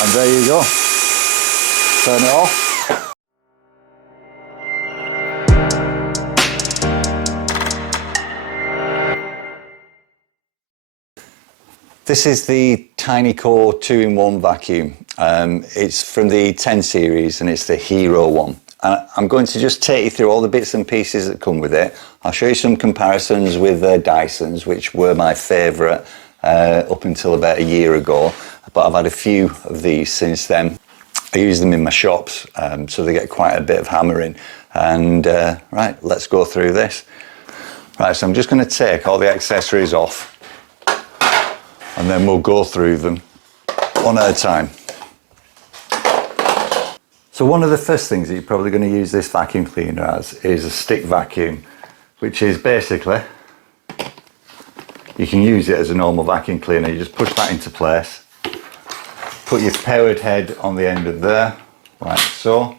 And there you go. Turn it off. This is the Tineco 2-in-1 vacuum. It's from the 10 series and it's the Hero one. I'm going to just take you through all the bits and pieces that come with it. I'll show you some comparisons with Dysons, which were my favourite up until about a year ago. But I've had a few of these since then. I use them in my shops, so they get quite a bit of hammering. And right, let's go through this. Right, so I'm just going to take all the accessories off, and then we'll go through them one at a time. So one of the first things that you're probably going to use this vacuum cleaner as is a stick vacuum, which is basically, you can use it as a normal vacuum cleaner. You just push that into place, put your powered head on the end of there, like so.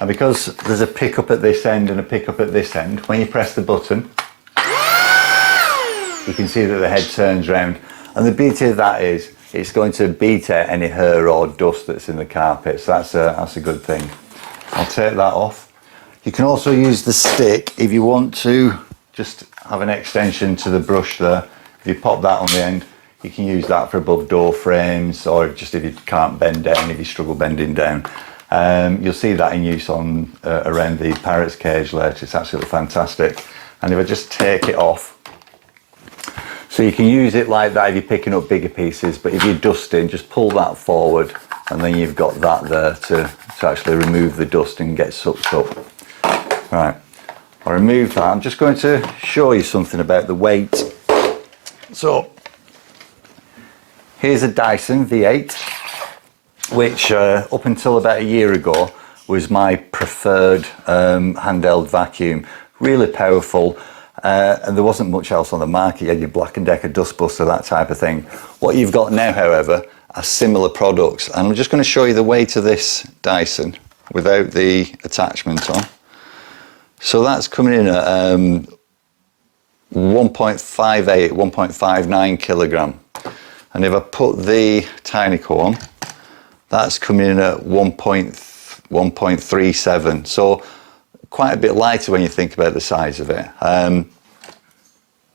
And because there's a pickup at this end and a pickup at this end, when you press the button, you can see that the head turns round. And the beauty of that is it's going to beat out any hair or dust that's in the carpet, so that's a good thing. I'll take that off. You can also use the stick if you want to just have an extension to the brush there. If you pop that on the end, you can use that for above door frames, or just if you can't bend down, if you struggle bending down. You'll see that in use on around the parrot's cage later. It's absolutely fantastic. And if I just take it off, so you can use it like that if you're picking up bigger pieces, but if you're dusting, just pull that forward and then you've got that there to actually remove the dust and get sucked up. Right, I'll remove that. I'm just going to show you something about the weight. So, here's a Dyson V8, which up until about a year ago was my preferred handheld vacuum. Really powerful. And there wasn't much else on the market. You had your Black & Decker dustbuster, that type of thing. What you've got now, however, are similar products. And I'm just going to show you the weight of this Dyson without the attachment on. So that's coming in at 1.58, 1.59 kilogram. And if I put the Tineco on, that's coming in at 1.37. So quite a bit lighter when you think about the size of it.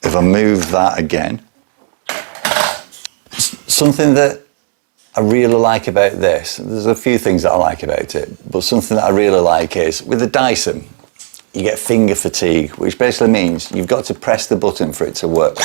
If I move that again, something that I really like about this, there's a few things that I like about it, but something that I really like is, with the Dyson, you get finger fatigue, which basically means you've got to press the button for it to work.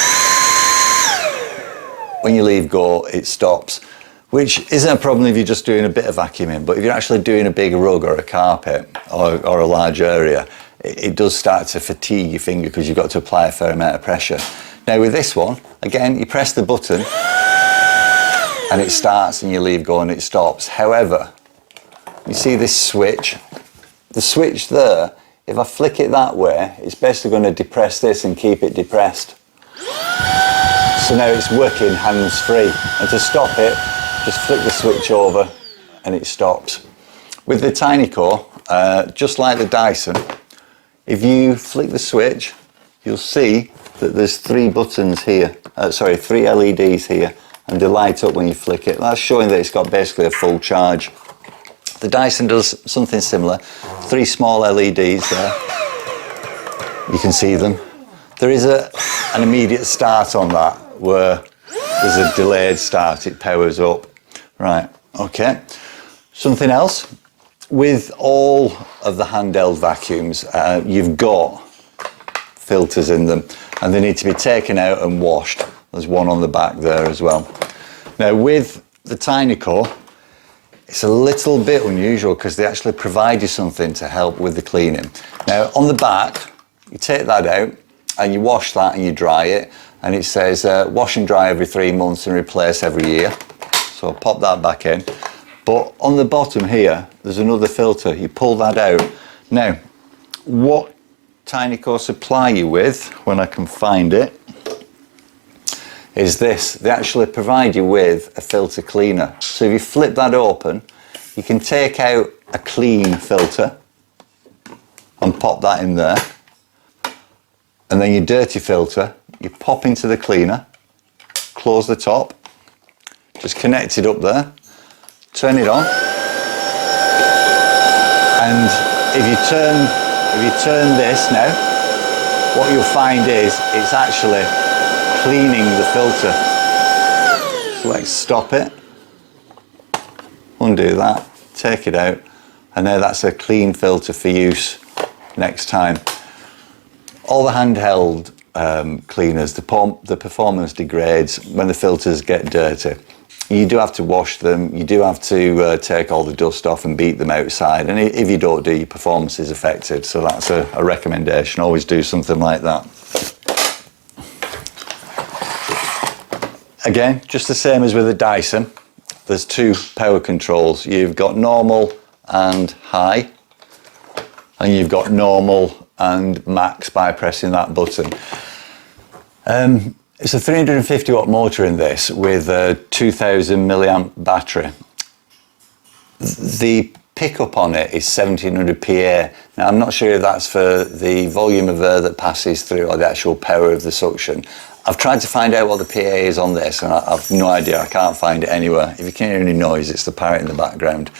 When you leave go, it stops, which isn't a problem if you're just doing a bit of vacuuming, but if you're actually doing a big rug or a carpet or a large area, it does start to fatigue your finger because you've got to apply a fair amount of pressure. Now with this one, again, you press the button and it starts, and you leave go and it stops. However, you see this switch? The switch there, if I flick it that way, it's basically going to depress this and keep it depressed. So now it's working hands-free, and to stop it, just flick the switch over and it stops. With the Tineco, just like the Dyson, if you flick the switch, you'll see that there's three buttons here, three LEDs here, and they light up when you flick it. That's showing that it's got basically a full charge. The Dyson does something similar, three small LEDs there. You can see them. There is an immediate start on that, where there's a delayed start, it powers up. Right, okay. Something else, with all of the handheld vacuums, you've got filters in them, and they need to be taken out and washed. There's one on the back there as well. Now with the Tineco, it's a little bit unusual because they actually provide you something to help with the cleaning. Now on the back, you take that out and you wash that and you dry it, and it says wash and dry every 3 months and replace every year. So I'll pop that back in. But on the bottom here, there's another filter. You pull that out. Now, what Tineco supply you with, when I can find it, is this. They actually provide you with a filter cleaner. So if you flip that open, you can take out a clean filter and pop that in there. And then your dirty filter, you pop into the cleaner, close the top, just connect it up there, turn it on, and if you turn this now, what you'll find is it's actually cleaning the filter. So let's stop it, undo that, take it out, and now that's a clean filter for use next time. All the handheld cleaners, the performance degrades when the filters get dirty. You do have to wash them, you do have to take all the dust off and beat them outside, and if you don't do, your performance is affected. So that's a recommendation, always do something like that. Again, just the same as with the Dyson, there's two power controls. You've got normal and high, and you've got normal and max by pressing that button. It's a 350 watt motor in this with a 2000 milliamp battery. The pickup on it is 1700 PA. Now I'm not sure if that's for the volume of air that passes through or the actual power of the suction. I've tried to find out what the PA is on this and I've no idea, I can't find it anywhere. If you can hear any noise, it's the parrot in the background.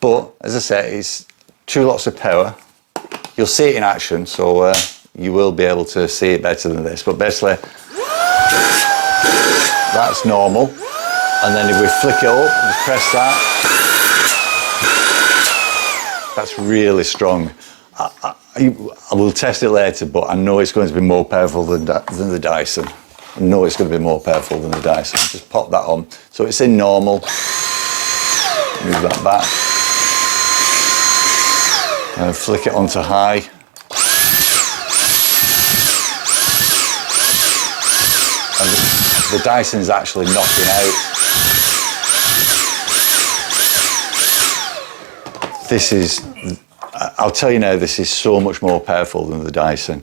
But as I say, it's 2 lots of power. You'll see it in action, so you will be able to see it better than this. But basically, that's normal. And then if we flick it up, just press that. That's really strong. I will test it later, but I know it's going to be more powerful than the Dyson. I know it's going to be more powerful than the Dyson. Just pop that on. So it's in normal. Move that back. And flick it onto high. And the Dyson's actually knocking out. This is, I'll tell you now, this is so much more powerful than the Dyson.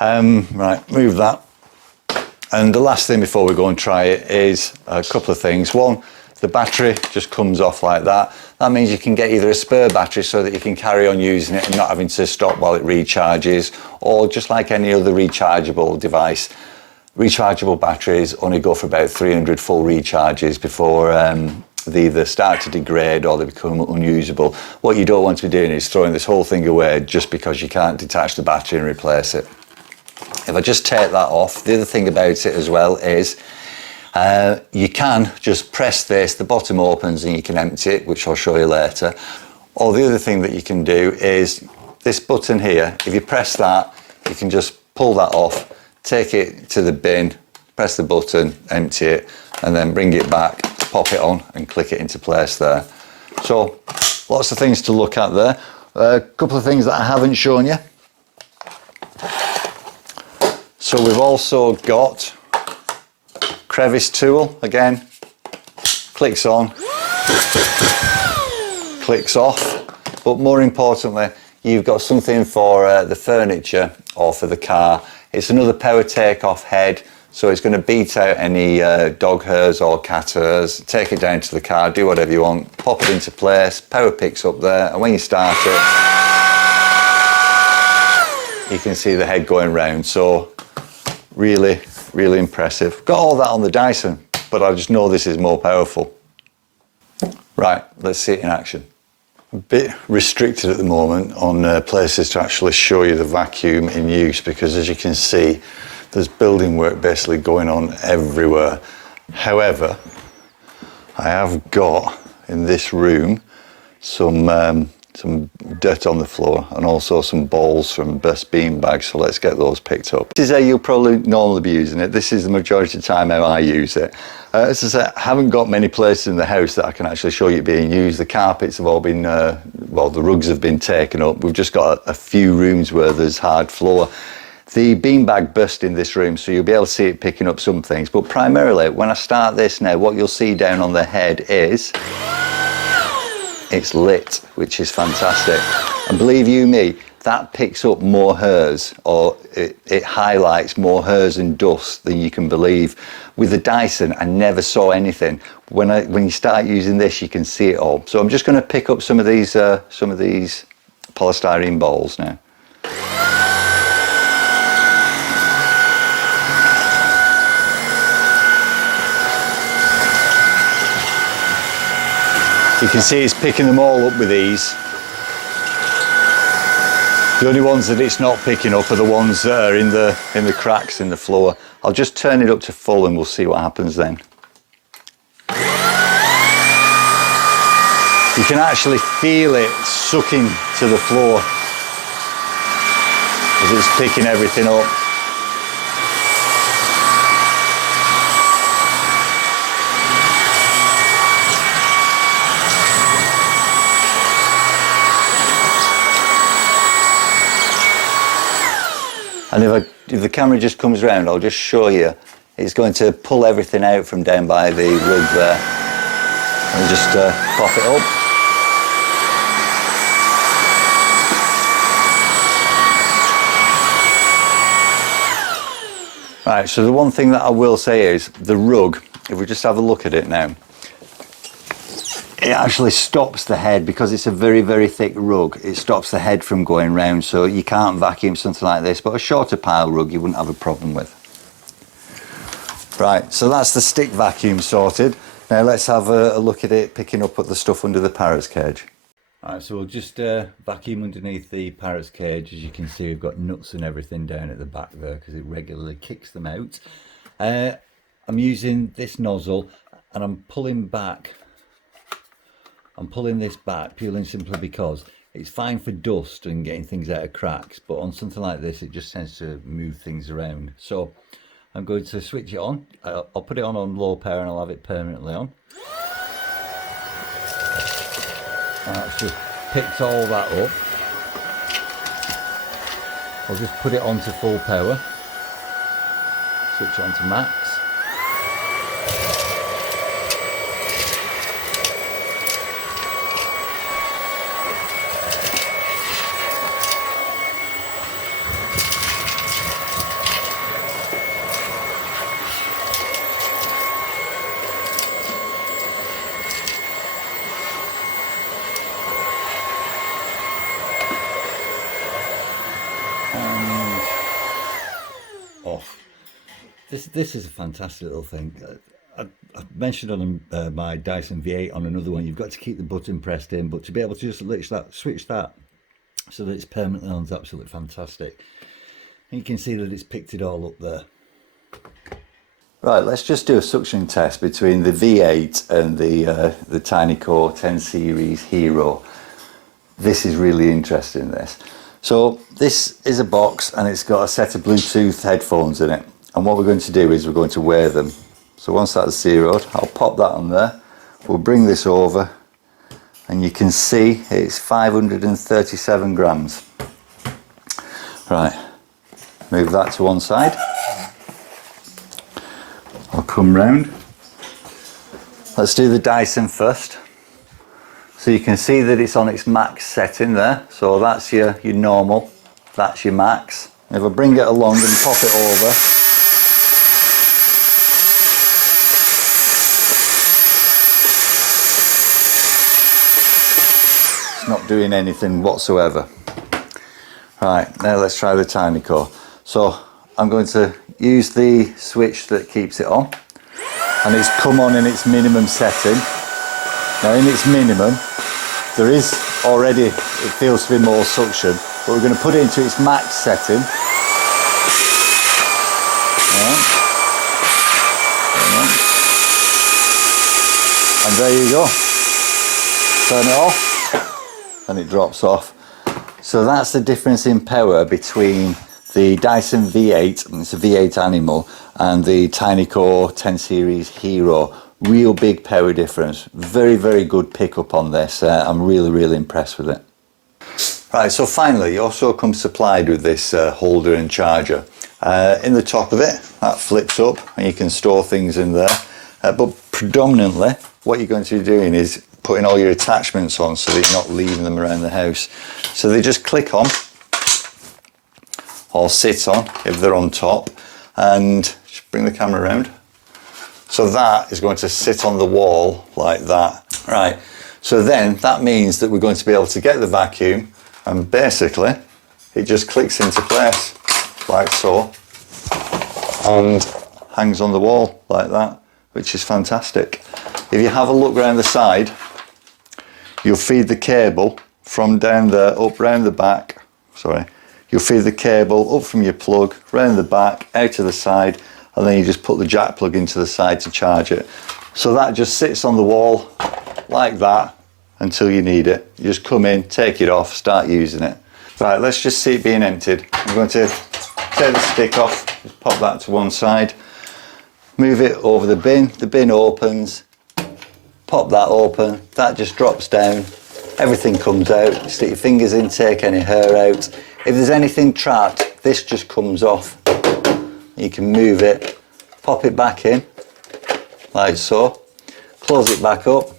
Right, move that. And the last thing before we go and try it is a couple of things. One, the battery just comes off like that. That means you can get either a spare battery so that you can carry on using it and not having to stop while it recharges, or just like any other rechargeable device, rechargeable batteries only go for about 300 full recharges before they either start to degrade or they become unusable. What you don't want to be doing is throwing this whole thing away just because you can't detach the battery and replace it. If I just take that off, the other thing about it as well is you can just press this, the bottom opens and you can empty it, which I'll show you later. Or the other thing that you can do is this button here, if you press that, you can just pull that off, take it to the bin, press the button, empty it, and then bring it back, pop it on and click it into place there. So lots of things to look at there. A couple of things that I haven't shown you. So we've also got crevice tool, again, clicks on, clicks off, but more importantly, you've got something for the furniture or for the car. It's another power take-off head, so it's going to beat out any dog hairs or cat hairs, take it down to the car, do whatever you want, pop it into place, power picks up there, and when you start it, you can see the head going round. So really, really impressive. Got all that on the Dyson, but I just know this is more powerful. Right, let's see it in action. A bit restricted at the moment on places to actually show you the vacuum in use, because as you can see, there's building work basically going on everywhere. However, I have got in this room some dirt on the floor and also some balls from best bean bags, so let's get those picked up. This is how you'll probably normally be using it. This is the majority of the time how I use it. As I said, I haven't got many places in the house that I can actually show you being used. The carpets have all been, well, the rugs have been taken up. We've just got a few rooms where there's hard floor. The beanbag burst in this room, so you'll be able to see it picking up some things. But primarily, when I start this now, what you'll see down on the head is it's lit, which is fantastic. And believe you me, that picks up more hairs, or it highlights more hairs and dust than you can believe. With the Dyson, I never saw anything. When you start using this, you can see it all. So I'm just going to pick up some of these polystyrene balls now. You can see it's picking them all up with ease. The only ones that it's not picking up are the ones that are in the cracks in the floor. I'll just turn it up to full and we'll see what happens then. You can actually feel it sucking to the floor as it's picking everything up. And if the camera just comes round, I'll just show you. It's going to pull everything out from down by the rug there. And just pop it up. Right, so the one thing that I will say is the rug, if we just have a look at it now, it actually stops the head because it's a very, very thick rug. It stops the head from going round, so you can't vacuum something like this, but a shorter pile rug you wouldn't have a problem with. Right, so that's the stick vacuum sorted. Now let's have a look at it picking up at the stuff under the parrot's cage. Alright, so we'll just vacuum underneath the parrot's cage. As you can see, we've got nuts and everything down at the back there because it regularly kicks them out. I'm using this nozzle and I'm pulling back. I'm pulling this back purely and simply because it's fine for dust and getting things out of cracks, but on something like this it just tends to move things around. So I'm going to switch it on. I'll put it on low power and I'll have it permanently on. And that's just picked all that up. I'll just put it on to full power. Switch it on to max. Off. This is a fantastic little thing. I mentioned on my Dyson V8 on another one, you've got to keep the button pressed in, but to be able to just switch that so that it's permanently on is absolutely fantastic. And you can see that it's picked it all up there. Right, let's just do a suction test between the V8 and the Tineco A10 Series Hero. This is really interesting, this. So this is a box and it's got a set of Bluetooth headphones in it. And what we're going to do is we're going to wear them. So once that's zeroed, I'll pop that on there. We'll bring this over and you can see it's 537 grams. Right, move that to one side. I'll come round. Let's do the Dyson first. So you can see that it's on its max setting there. So that's your normal, that's your max. If I bring it along and pop it over, it's not doing anything whatsoever. Right, now let's try the Tineco. So I'm going to use the switch that keeps it on, and it's come on in its minimum setting. Now in its minimum, there is already, it feels to be more suction, but we're going to put it into its max setting. And there you go. Turn it off, and it drops off. So that's the difference in power between the Dyson V8, it's a V8 Animal, and the Tineco A10 Series Hero. Real big power difference. Very, very good pickup on this. I'm really, really impressed with it. Right, so finally, it also comes supplied with this holder and charger. In the top of it, that flips up and you can store things in there. But predominantly, what you're going to be doing is putting all your attachments on so that you're not leaving them around the house. So they just click on or sit on if they're on top, and just bring the camera around. So that is going to sit on the wall like that. Right, so then that means that we're going to be able to get the vacuum, and basically it just clicks into place like so and hangs on the wall like that, which is fantastic. If you have a look around the side, you'll feed the cable from down there up round the back. Sorry, you'll feed the cable up from your plug round the back, out to the side, and then you just put the jack plug into the side to charge it. So that just sits on the wall like that until you need it. You just come in, take it off, start using it. Right, let's just see it being emptied. I'm going to take the stick off, just pop that to one side, move it over the bin opens, pop that open, that just drops down, everything comes out, you stick your fingers in, take any hair out. If there's anything trapped, this just comes off. You can move it, pop it back in, like so, close it back up,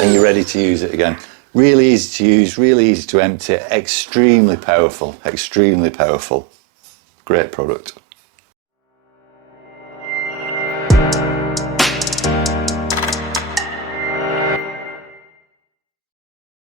and you're ready to use it again. Really easy to use, really easy to empty, extremely powerful, extremely powerful. Great product.